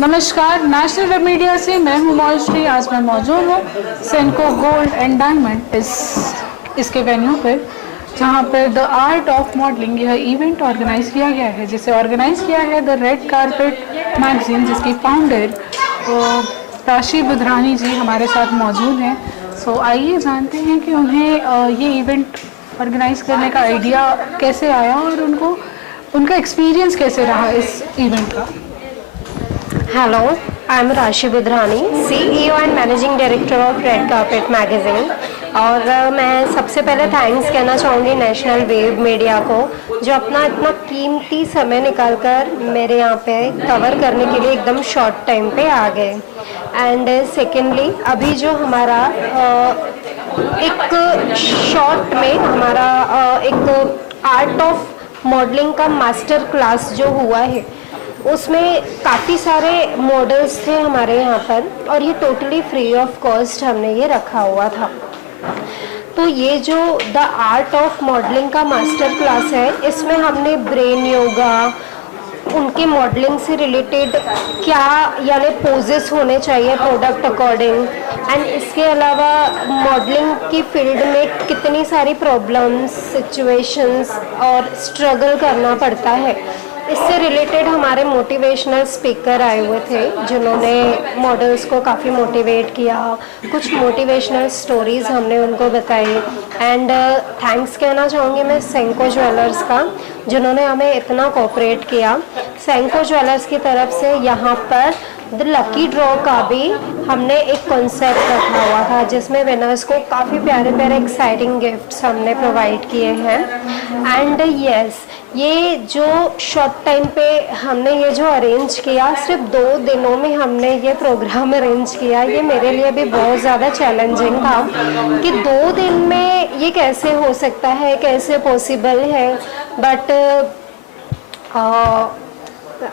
नमस्कार, national web media से मैं हूँ मौजश्री। आज मैं मौजूद हूँ सेंको गोल्ड एंड डायमंड इसके वेन्यू पर, जहाँ पर द आर्ट ऑफ मॉडलिंग यह इवेंट ऑर्गेनाइज किया गया है, जिसे ऑर्गेनाइज किया है द रेड कारपेट मैगजीन, जिसकी फाउंडर राशि बुधरानी जी हमारे साथ मौजूद हैं। सो आइए जानते हैं कि उन्हें ये इवेंट ऑर्गेनाइज करने का आइडिया कैसे आया और उनका एक्सपीरियंस कैसे रहा इस इवेंट का। Hello, I'm राशि Budhrani, CEO and managing director of red carpet magazine. और मैं सबसे पहले थैंक्स कहना चाहूँगी नेशनल वेब मीडिया को, जो अपना इतना कीमती समय निकालकर मेरे यहाँ पे कवर करने के लिए एकदम शॉर्ट टाइम पे आ गए। एंड सेकेंडली, अभी जो हमारा एक शॉर्ट में हमारा एक आर्ट ऑफ मॉडलिंग का मास्टर क्लास जो हुआ है, उसमें काफ़ी सारे मॉडल्स थे हमारे यहाँ पर, और ये टोटली फ्री ऑफ कॉस्ट हमने ये रखा हुआ था। तो ये जो द आर्ट ऑफ मॉडलिंग का मास्टर क्लास है, इसमें हमने ब्रेन योगा, उनके मॉडलिंग से रिलेटेड क्या यानी पोजेस होने चाहिए प्रोडक्ट अकॉर्डिंग, एंड इसके अलावा मॉडलिंग की फील्ड में कितनी सारी प्रॉब्लम्स, सिचुएशंस और स्ट्रगल करना पड़ता है, इससे रिलेटेड हमारे मोटिवेशनल स्पीकर आए हुए थे, जिन्होंने मॉडल्स को काफ़ी मोटिवेट किया। कुछ मोटिवेशनल स्टोरीज़ हमने उनको बताई। एंड थैंक्स कहना चाहूँगी मैं सेंको ज्वेलर्स का, जिन्होंने हमें इतना कोऑपरेट किया। सेंको ज्वेलर्स की तरफ से यहाँ पर द लकी ड्रॉ का भी हमने एक कॉन्सेप्ट रखा हुआ था, जिसमें विनर्स को काफ़ी प्यारे प्यारे एक्साइटिंग गिफ्ट्स हमने प्रोवाइड किए हैं। एंड यस, ये जो शॉर्ट टाइम पे हमने ये जो अरेंज किया, सिर्फ 2 दिनों में हमने ये प्रोग्राम अरेंज किया, ये मेरे लिए भी बहुत ज़्यादा चैलेंजिंग था कि 2 दिन में ये कैसे हो सकता है, कैसे पॉसिबल है। बट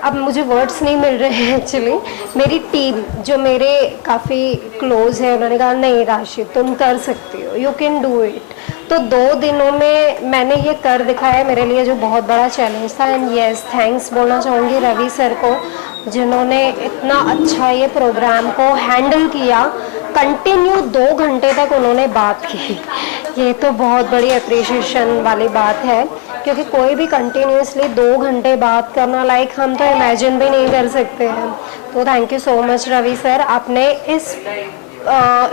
अब मुझे वर्ड्स नहीं मिल रहे हैं। एक्चुअली मेरी टीम जो मेरे काफ़ी क्लोज है, उन्होंने कहा नहीं राशि तुम कर सकती हो, यू कैन डू इट। तो 2 दिनों में मैंने ये कर दिखाया, मेरे लिए जो बहुत बड़ा चैलेंज था। एंड यस, थैंक्स बोलना चाहूँगी रवि सर को, जिन्होंने इतना अच्छा ये प्रोग्राम को हैंडल किया। कंटिन्यू 2 घंटे तक उन्होंने बात की, ये तो बहुत बड़ी अप्रिशिएशन वाली बात है, क्योंकि कोई भी कंटिन्यूसली 2 घंटे बात करना, लाइक हम तो इमेजिन भी नहीं कर सकते हैं। तो thank you so much Ravi sir, आपने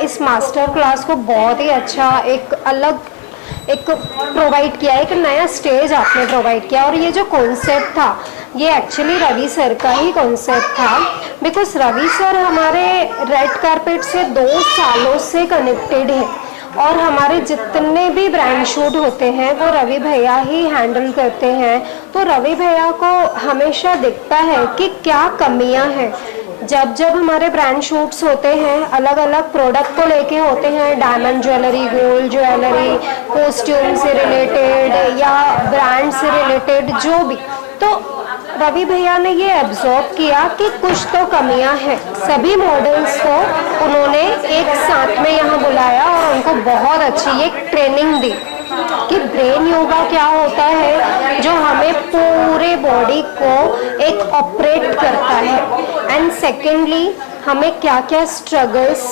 इस मास्टर क्लास को बहुत ही अच्छा एक प्रोवाइड किया, एक नया स्टेज आपने प्रोवाइड किया। और ये जो कॉन्सेप्ट था, ये एक्चुअली रवि सर का ही कॉन्सेप्ट था, बिकॉज रवि सर हमारे रेड कारपेट से 2 सालों से कनेक्टेड है, और हमारे जितने भी ब्रांड शूट होते हैं वो रवि भैया ही हैंडल करते हैं। तो रवि भैया को हमेशा दिखता है कि क्या कमियां हैं। जब हमारे ब्रांड शूट्स होते हैं, अलग अलग प्रोडक्ट को लेके होते हैं, diamond jewellery, gold jewellery, costume से रिलेटेड या ब्रांड से रिलेटेड जो भी, तो रवि भैया ने ये एब्जॉर्ब किया कि कुछ तो कमियां हैं। सभी मॉडल्स को उन्होंने एक साथ में यहाँ बुलाया और उनको बहुत अच्छी एक ट्रेनिंग दी कि ब्रेन योगा क्या होता है, जो हमें पूरे बॉडी को एक ऑपरेट करता है। एंड सेकेंडली, हमें क्या क्या स्ट्रगल्स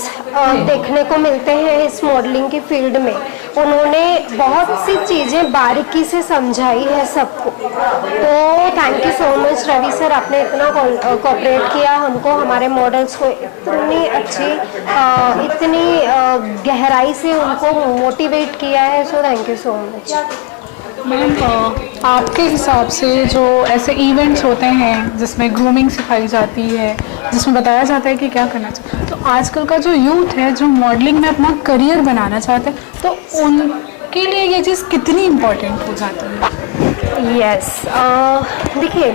देखने को मिलते हैं इस मॉडलिंग की फील्ड में, उन्होंने बहुत सी चीज़ें बारीकी से समझाई है सबको। तो thank you so much Ravi sir, आपने इतना कोऑपरेट किया हमको, हमारे मॉडल्स को इतनी अच्छी इतनी गहराई से उनको मोटिवेट किया है। So thank you so much. Ma'am, आपके हिसाब से जो ऐसे इवेंट्स होते हैं जिसमें ग्रूमिंग सिखाई जाती है, जिसमें बताया जाता है कि क्या करना चाहिए, तो आजकल का जो यूथ है जो मॉडलिंग में अपना करियर बनाना चाहते हैं, तो उनके लिए ये चीज़ कितनी इम्पोर्टेंट हो जाती है? यस, देखिए,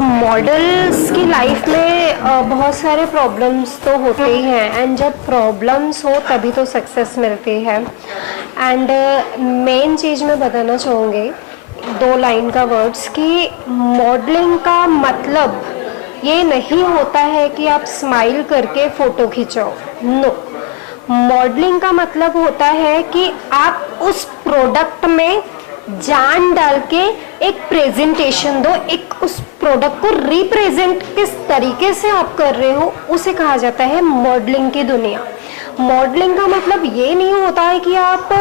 मॉडल्स की लाइफ में बहुत सारे प्रॉब्लम्स तो होते ही हैं, एंड जब प्रॉब्लम्स हो तभी तो सक्सेस मिलती है। एंड मेन चीज़ मैं बताना चाहूँगी 2 लाइन का वर्ड्स, कि मॉडलिंग का मतलब ये नहीं होता है कि आप स्माइल करके फ़ोटो खिंचाओ। नो, मॉडलिंग का मतलब होता है कि आप उस प्रोडक्ट में जान डाल के एक प्रेजेंटेशन दो, एक उस प्रोडक्ट को रिप्रेजेंट किस तरीके से आप कर रहे हो, उसे कहा जाता है मॉडलिंग की दुनिया। मॉडलिंग का मतलब ये नहीं होता है कि आप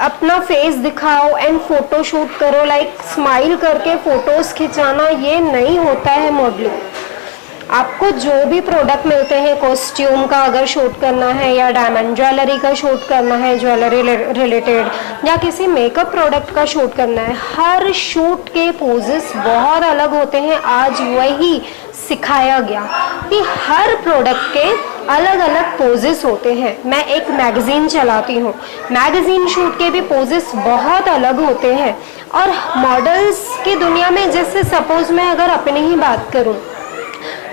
अपना फेस दिखाओ एंड फोटो शूट करो, लाइक स्माइल करके फोटोज खिंचाना, ये नहीं होता है मॉडलिंग। आपको जो भी प्रोडक्ट मिलते हैं, कॉस्ट्यूम का अगर शूट करना है या डायमंड ज्वेलरी का शूट करना है, ज्वेलरी रिलेटेड, या किसी मेकअप प्रोडक्ट का शूट करना है, हर शूट के पोजेस बहुत अलग होते हैं। आज वही सिखाया गया कि हर प्रोडक्ट के अलग अलग पोजेस होते हैं। मैं एक मैगजीन चलाती हूँ, मैगजीन शूट के भी पोजेस बहुत अलग होते हैं। और मॉडल्स की दुनिया में, जैसे सपोज मैं अगर अपनी ही बात करूँ,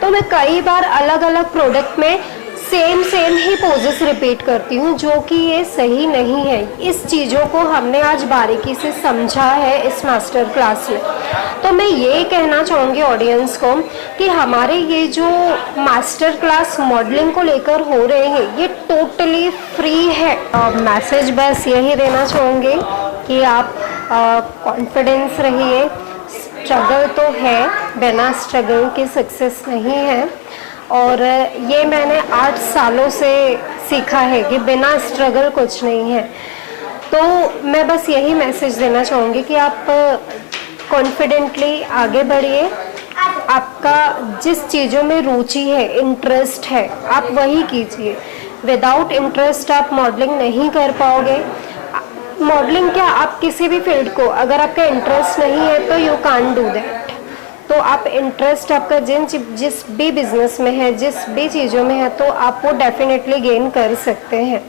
तो मैं कई बार अलग अलग प्रोडक्ट में सेम ही पोजेस रिपीट करती हूँ, जो कि ये सही नहीं है। इस चीज़ों को हमने आज बारीकी से समझा है इस मास्टर क्लास में। तो मैं ये कहना चाहूँगी ऑडियंस को कि हमारे ये जो मास्टर क्लास मॉडलिंग को लेकर हो रहे हैं, ये टोटली फ्री है। मैसेज बस यही देना चाहूँगी कि आप कॉन्फिडेंस रहिए। स्ट्रगल तो है, बिना स्ट्रगल की सक्सेस नहीं है। और ये मैंने 8 सालों से सीखा है कि बिना स्ट्रगल कुछ नहीं है। तो मैं बस यही मैसेज देना चाहूँगी कि आप कॉन्फिडेंटली आगे बढ़िए। आपका जिस चीज़ों में रुचि है, इंटरेस्ट है, आप वही कीजिए। विदाउट इंटरेस्ट आप मॉडलिंग नहीं कर पाओगे। मॉडलिंग क्या, आप किसी भी फील्ड को, अगर आपका इंटरेस्ट नहीं है तो यू कांट डू दैट। तो आप इंटरेस्ट आपका जिस भी बिजनेस में है, जिस भी चीज़ों में है, तो आप वो डेफिनेटली गेन कर सकते हैं।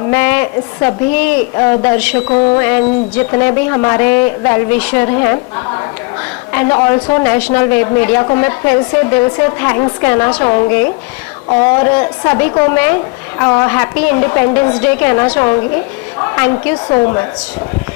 मैं सभी दर्शकों एंड जितने भी हमारे वेल विशर हैं and also national web media को मैं फिर से दिल से थैंक्स कहना चाहूँगी। और सभी को मैं हैप्पी इंडिपेंडेंस डे कहना चाहूँगी। Thank you so much.